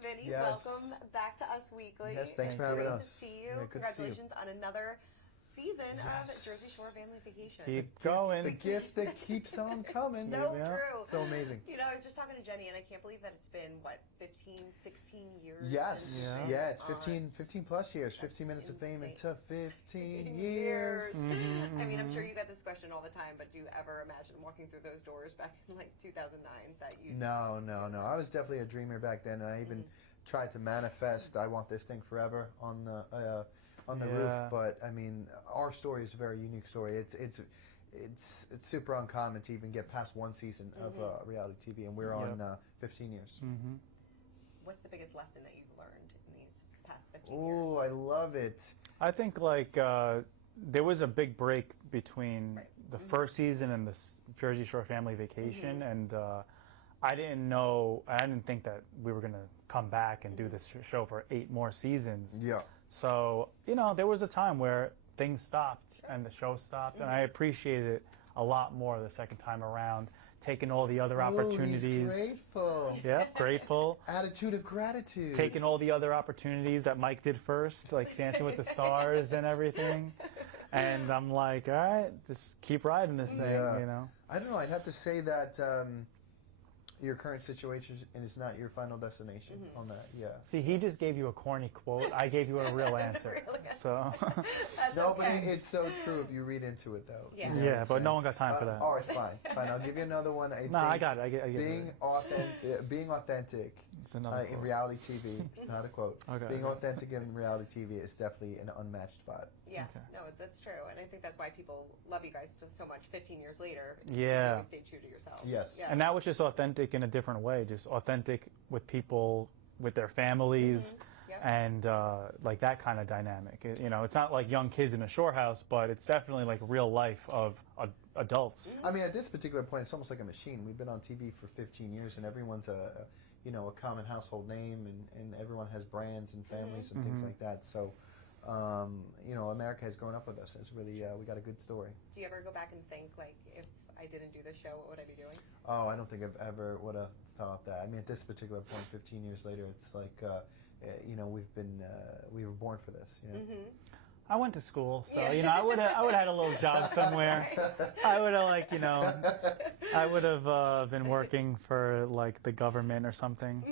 Vinny, Yes. welcome back to Us Weekly. Yes, thanks It's for having great us. to see you. Yeah, good to see you. Congratulations on another season Yes. of Jersey Shore Family Vacation. Keep going. The gift that keeps on coming. So Yeah. true. So amazing. You know, I was just talking to Jenny, and I can't believe that it's been, what, 15, 16 years? Yes. since Yeah, it's on. 15 plus years. 15 minutes of fame into 15 years. Mm-hmm, I mean, I'm sure you get this question all the time, but do you ever imagine walking through those doors back in like 2009 that you? No. I was definitely a dreamer back then, and I even tried to manifest. I want this thing forever on the roof. But I mean, our story is a very unique story. It's super uncommon to even get past one season of reality TV, and we're on 15 years. What's the biggest lesson that you've learned in these past 15 Oh, years? I love it. I think like there was a big break between the first season and the Jersey Shore Family Vacation, and I didn't think that we were going to come back and do this show for 8 more seasons. Yeah. So, you know, there was a time where things stopped and the show stopped, and I appreciated it a lot more the second time around, taking all the other opportunities. He's grateful. Yep, grateful. Attitude of gratitude. Taking all the other opportunities that Mike did first, like Dancing with the Stars and everything. And I'm like, all right, just keep riding this thing, you know? I don't know. I'd have to say that your current situation is not your final destination on that. Yeah. See, he just gave you a corny quote. I gave you a real answer. So. No, but it's so true if you read into it, though. Yeah. You know what Yeah, I'm but saying? no one got time for that. All right, fine. I'll give you another one. No, I got it. I get being authentic It's another in quote. reality TV. It's not a quote. Okay, Being okay. authentic in reality TV is definitely an unmatched vibe. Yeah, Okay. no, that's true, and I think that's why people love you guys so much. 15 years later, Yeah. you always stay true to yourself. Yes. Yeah. And now it's just authentic in a different way, just authentic with people, with their families, Yep. and like that kind of dynamic. You know, it's not like young kids in a shore house, but it's definitely like real life of adults. I mean, at this particular point, it's almost like a machine. We've been on TV for 15 years, and everyone's a common household name, and everyone has brands and families and things like that. So, America has grown up with us. It's really, we got a good story. Do you ever go back and think, like, if I didn't do this show, what would I be doing? Oh, I don't think I've ever would have thought that. I mean, at this particular point, 15 years later, it's like, we were born for this. You know. I went to school, so you know, I would have had a little job somewhere. I would have I would have been working for like the government or something.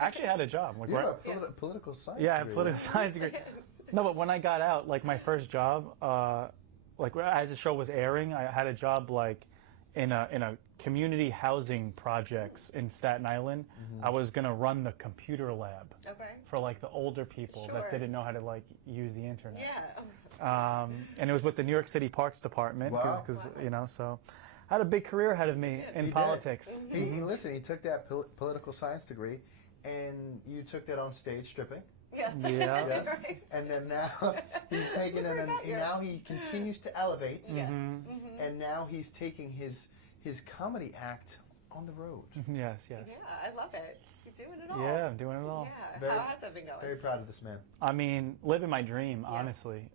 I actually had a job. Like, You have a political science yeah, I have degree. political science degree. No, but when I got out, like my first job, like as the show was airing, I had a job like in a community housing projects in Staten Island. I was gonna run the computer lab for like the older people that didn't know how to like use the internet. Yeah. And it was with the New York City Parks Department Wow. because you know, so I had a big career ahead of me in He politics. did. He took that political science degree, and you took that on stage stripping. Yes. Yeah. Yes. Right. And then now he's taking it, and now he continues to elevate. Yes. And now he's taking his comedy act on the road. Yes, yes. Yeah, I love it. You're doing it all. Yeah, I'm doing it all. Yeah. How has that been going? Very proud of this man. I mean, living my dream, honestly.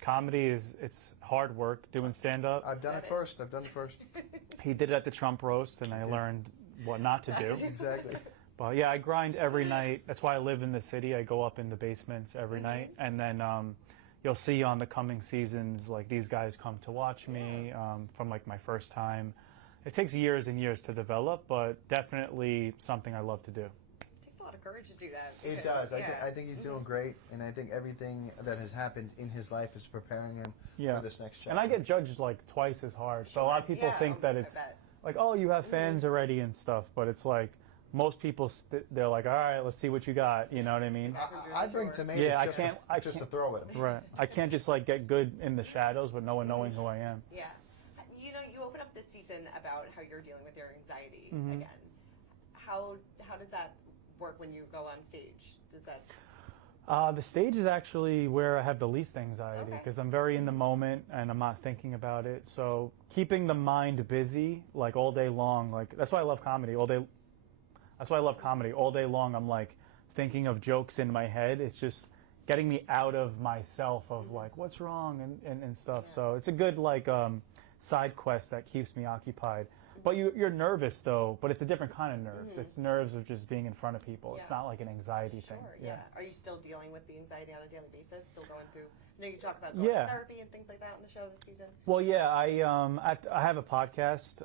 Comedy it's hard work, doing stand-up. I've done it first. He did it at the Trump roast, and I learned what not to do. Exactly. But yeah, I grind every night. That's why I live in the city. I go up in the basements every night, and then you'll see on the coming seasons, like these guys come to watch me from like my first time. It takes years and years to develop, but definitely something I love to do. It takes a lot of courage to do that. It does. I think he's doing great, and I think everything that has happened in his life is preparing him for this next chapter. And I get judged like twice as hard. So a lot of people think that it's like, oh, you have fans already and stuff, but it's like most people they're like, all right, let's see what you got. You know what I mean? I bring tomatoes just to throw at him. Right. I can't just like get good in the shadows with no one knowing who I am. Yeah. You know, you open up this season about how you're dealing with your anxiety again. How does that work when you go on stage? Does that... The stage is actually where I have the least anxiety because I'm very in the moment and I'm not thinking about it. So keeping the mind busy like all day long, like that's why I love comedy all day. That's why I love comedy all day long. I'm like thinking of jokes in my head. It's just getting me out of myself of like what's wrong and stuff. So it's a good like side quest that keeps me occupied. But you're nervous though, but it's a different kind of nerves. It's nerves of just being in front of people. It's not like an anxiety thing. Yeah. Are you still dealing with the anxiety on a daily basis? Still going through? I know you talk about going to therapy and things like that on the show this season. Well, yeah, I have a podcast.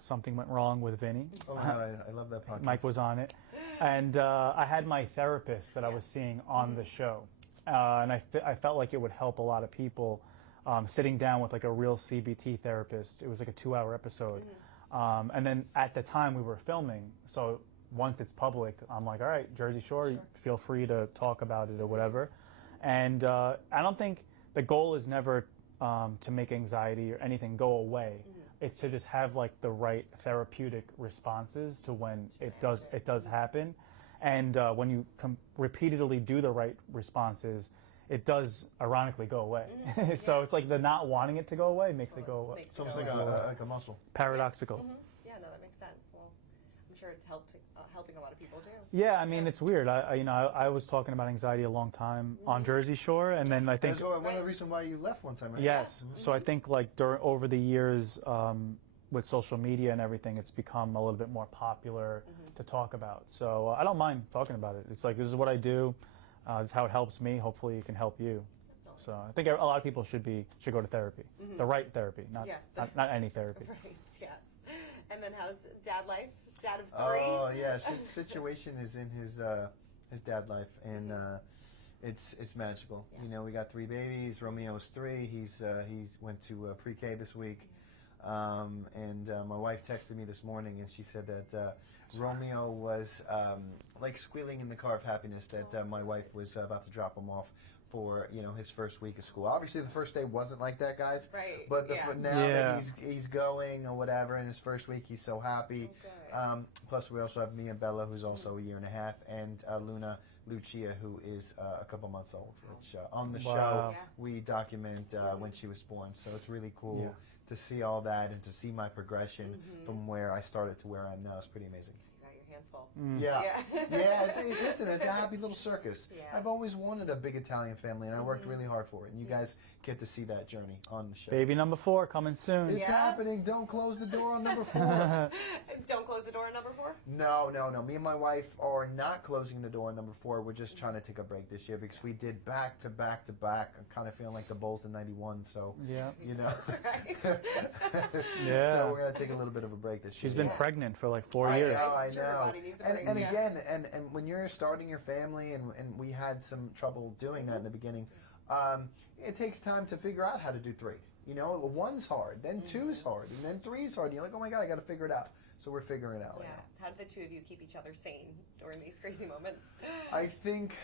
Something went wrong with Vinny. Oh, God, I love that podcast. Mike was on it, and I had my therapist that I was seeing on the show, and I felt like it would help a lot of people. Sitting down with like a real CBT therapist. It was like a 2-hour episode. And then at the time we were filming, so once it's public, I'm like, all right, Jersey Shore, feel free to talk about it or whatever. And I don't think the goal is never to make anxiety or anything go away. It's to just have like the right therapeutic responses to when it does happen. And when you repeatedly do the right responses, it does ironically go away. So it's like the not wanting it to go away makes it go away. It's almost like a muscle. Paradoxical. Yeah, no, that makes sense. Well, I'm sure it's helping a lot of people too. Yeah, I mean, it's weird. I was talking about anxiety a long time on Jersey Shore, and then I think... That's one of the reasons why you left one time, right? Yes. So I think like over the years, with social media and everything, it's become a little bit more popular to talk about. So I don't mind talking about it. It's like, this is what I do. This is how it helps me. Hopefully it can help you. So I think a lot of people should go to therapy. The right therapy, not any therapy. Right, yes. And then how's dad life? Dad of 3? Oh, yes. His situation is in his dad life, and it's magical. Yeah. You know, we got 3 babies. Romeo's 3. He's went to pre-K this week. And my wife texted me this morning, and she said that Romeo was like squealing in the car of happiness that my wife was about to drop him off for his first week of school. Obviously, the first day wasn't like that, guys. Right. But now that he's going or whatever, in his first week, he's so happy. Plus, we also have Mia Bella, who's also a year and a half, and Lucia, who is a couple months old. Which on the show we document when she was born. So it's really cool to see all that and to see my progression from where I started to where I am now. It's pretty amazing. You got your hands full. Listen, it's a happy little circus. I've always wanted a big Italian family, and I worked really hard for it. And you guys get to see that journey on the show. Baby number 4 coming soon. It's happening. Don't close the door on number 4. Don't close the door on number 4? No. Me and my wife are not closing the door on number 4. We're just trying to take a break this year because we did back to back to back. I'm kind of feeling like the Bulls in '91. So So we're gonna take a little bit of a break this year. She's been pregnant for like 4 years. I know. And again, and when you're starting your family, and we had some trouble doing that in the beginning, it takes time to figure out how to do 3. 1's hard, then 2's hard, and then 3's hard. And you're like, oh my God, I got to figure it out. So we're figuring it out right now. How do the 2 of you keep each other sane during these crazy moments? I think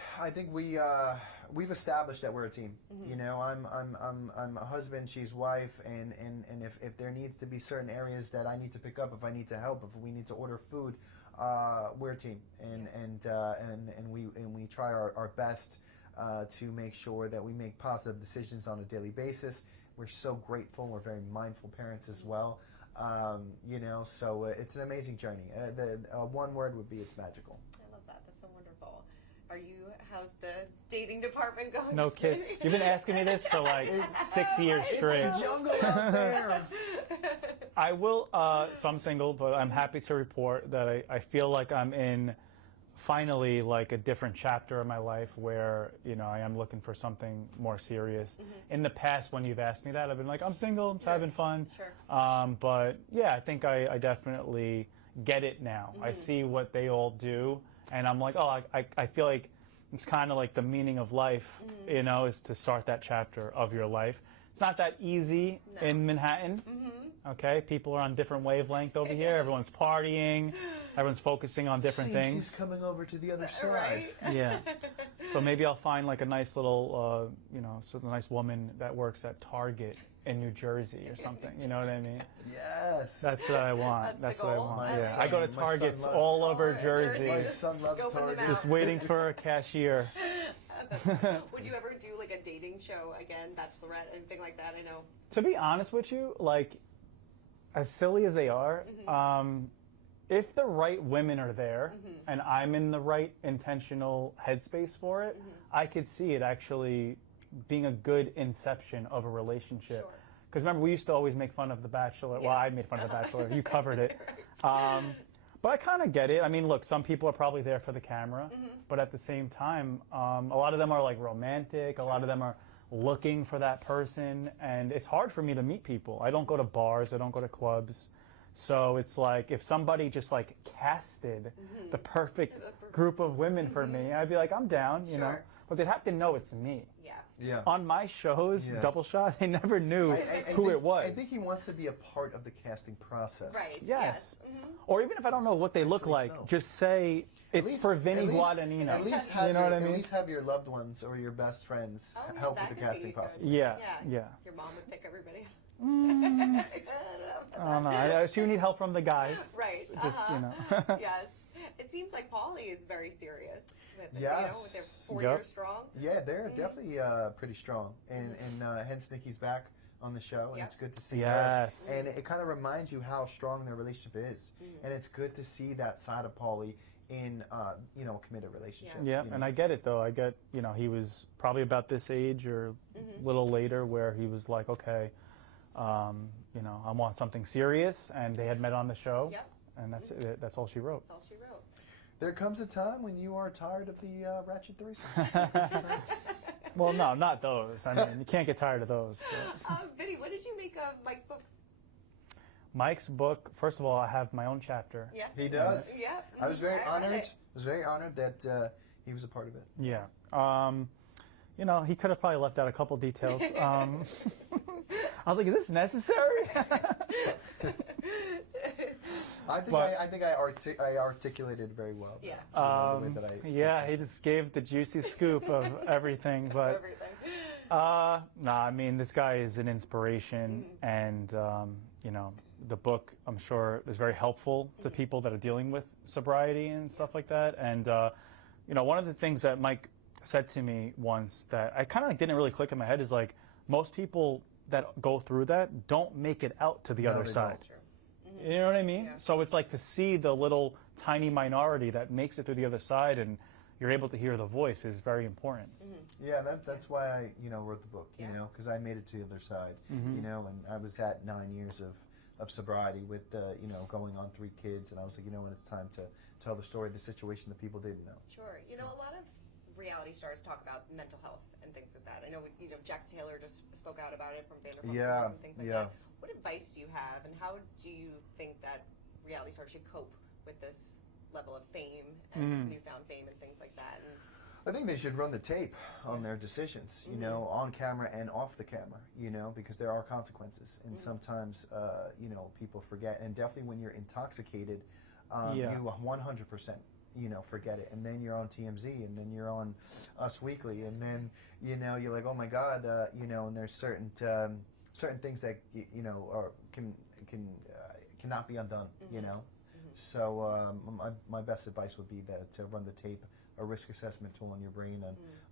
we've established that we're a team. I'm a husband, she's wife, and if there needs to be certain areas that I need to pick up, if I need to help, if we need to order food, we're a team, and we try our best to make sure that we make positive decisions on a daily basis. We're so grateful. We're very mindful parents as well. So it's an amazing journey. The one word would be it's magical. I love that. That's so wonderful. How's the dating department going? No kid. You've been asking me this for like 6 years straight. It's a jungle out there. I will, so I'm single, but I'm happy to report that I feel like I'm in finally like a different chapter of my life where, I am looking for something more serious. In the past, when you've asked me that, I've been like, I'm single, I'm having fun. Sure. But yeah, I think I definitely get it now. I see what they all do, and I'm like, oh, I feel like it's kind of like the meaning of life, is to start that chapter of your life. It's not that easy in Manhattan. Okay, people are on different wavelength over here. Everyone's partying. Everyone's focusing on different things. He's coming over to the other side. Right? Yeah. So maybe I'll find like a nice little, a nice woman that works at Target in New Jersey or something. You know what I mean? Yes. That's what I want. That's what I goal. want. My Yeah. son- I go to my Targets son all loves- over Jersey. My son loves Scoping them Target. out. Just waiting for a cashier. Would you ever do like a dating show again, Bachelorette, anything like that? I know. To be honest with you, like, as silly as they are, if the right women are there and I'm in the right intentional headspace for it, I could see it actually being a good inception of a relationship. Sure. because remember we used to always make fun of The Bachelor. Well, I made fun of The Bachelor. You covered it. But I kind of get it. I mean, look, some people are probably there for the camera, but at the same time, a lot of them are like romantic. A lot of them are looking for that person, and it's hard for me to meet people. I don't go to bars. I don't go to clubs. So it's like if somebody just like casted the perfect group of women for me, I'd be like, I'm down, you know. But they'd have to know it's me. Yeah. On my shows, Double Shot, they never knew who it was. I think he wants to be a part of the casting process. Right. Yes. Or even if I don't know what they look like, just say it's for Vinny Guadagnino. At least have you know what I mean? At least have your loved ones or your best friends help with the casting process. Yeah. Your mom would pick everybody. I don't know. I assume you need help from the guys. Right. Just, you know. Yes. It seems like Pauly is very serious. With, yes. You know, with their 4 years strong. Yeah, they're definitely pretty strong. And hence Nikki's back on the show, and it's good to see her. And it kind of reminds you how strong their relationship is. And it's good to see that side of Pauly in, you know, a committed relationship. Yeah, you know? and I get it, though. I get, you know, he was probably about this age or a little later where he was like, okay, you know, I want something serious, and they had met on the show. Yep. And that's it. That's all she wrote. That's all she wrote. There comes a time when you are tired of the ratchet threesome. Well, no, not those. I mean, you can't get tired of those. Vinny, what did you make of Mike's book? Mike's book, first of all, I have my own chapter. Yeah. He does. Yeah. I was very honored. I was very honored that he was a part of it. Yeah. You know, he could have probably left out a couple details. I was like, is this necessary? I think I articulated very well. Yeah. The way that yeah, he just gave the juicy scoop of everything. But no, I mean, this guy is an inspiration, and you know, the book, I'm sure, is very helpful to people that are dealing with sobriety and stuff like that. And you know, one of the things that Mike said to me once that I kind of like didn't really click in my head is like most people that go through that don't make it out to the other side. You know what I mean? Yeah. So it's like to see the little tiny minority that makes it through the other side and you're able to hear the voice is very important. Yeah, that's why I, you know, wrote the book, you know, because I made it to the other side, you know, and I was at 9 years of sobriety with, you know, going on 3 kids, and I was like, you know what, it's time to tell the story of the situation that people didn't know. Sure. You know, a lot of reality stars talk about mental health and things like that. I know, you know, Jax Taylor just spoke out about it from Vanderpump Rules and things like that. What advice do you have, and how do you think that reality stars should cope with this level of fame and this newfound fame and things like that? And I think they should run the tape on their decisions, you know, on camera and off the camera, you know, because there are consequences. And sometimes, you know, people forget. And definitely when you're intoxicated, you 100%, you know, forget it. And then you're on TMZ, and then you're on Us Weekly, and then, you know, you're like, oh my God, you know, and there's certain things that, you know, cannot be undone, you know. So my best advice would be that to run the tape, a risk assessment tool on your brain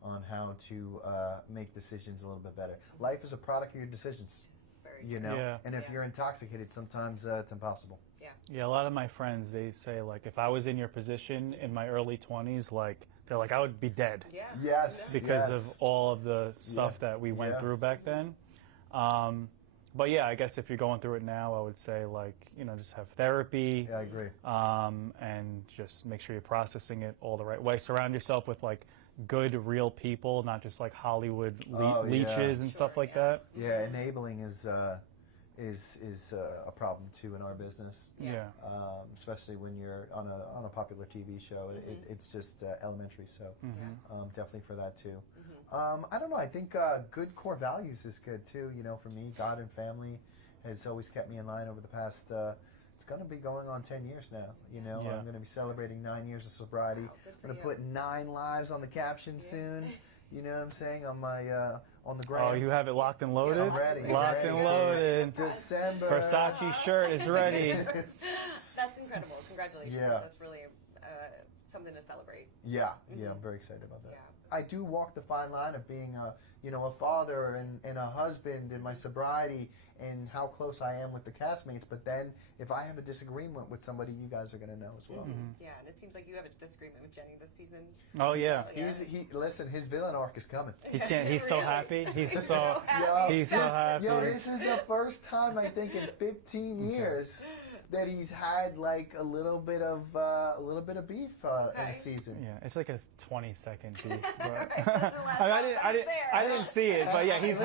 on how to make decisions a little bit better. Life is a product of your decisions, you know. And if you're intoxicated, sometimes it's impossible. Yeah, a lot of my friends, they say, like, if I was in your position in my early 20s, like, they're like, I would be dead. Yes. Because of all of the stuff that we went through back then. But yeah, I guess if you're going through it now, I would say, like, you know, just have therapy. Yeah, I agree. And just make sure you're processing it all the right way. Surround yourself with, like, good, real people, not just, like, Hollywood leeches and stuff like that. Yeah, enabling is a problem too in our business. Especially when you're on a popular TV show, it's just elementary. So definitely for that too. I don't know. I think good core values is good too. You know, for me, God and family has always kept me in line over the past. It's going to be going on 10 years now. You know, I'm going to be celebrating 9 years of sobriety. I'm going to put 9 lives on the caption soon. You know what I'm saying? On my on the ground. Oh, you have it locked and loaded? I'm ready. Locked and loaded. December. Versace shirt is ready. That's incredible. Congratulations. Yeah. That's really something to celebrate. Yeah, yeah, I'm very excited about that. Yeah. I do walk the fine line of being a father and a husband in my sobriety and how close I am with the castmates. But then if I have a disagreement with somebody, you guys are going to know as well. Yeah, and it seems like you have a disagreement with Jenny this season. Oh yeah. Listen, his villain arc is coming. He can't. He's so happy. He's so happy. He's so happy. Yo, this is the first time I think in 15 years that he's had like a little bit of beef in a season. Yeah, it's like a 20-second beef. But I didn't see it, but yeah, he's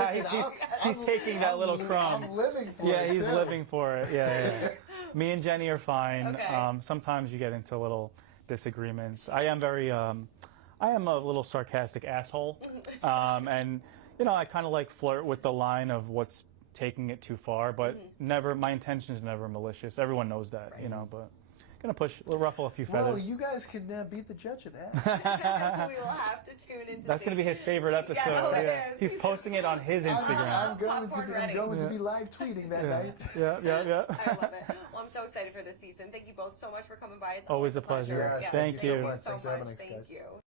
taking that little crumb. I'm living for it. Yeah, he's too. living for it. Yeah. Me and Jenny are fine. Okay. Sometimes you get into little disagreements. I am a little sarcastic asshole, and I kind of like flirt with the line of what's taking it too far, but never. My intention is never malicious. Everyone knows that, but gonna ruffle a few feathers. Well, you guys could be the judge of that. We will have to tune into. That's gonna be his favorite episode. He's posting it on his Instagram. I'm going to be live tweeting that night. Yeah. I love it. Well, I'm so excited for this season. Thank you both so much for coming by. It's always a pleasure. Yes, Thank you. So much. Thanks for having us, guys. Thank you.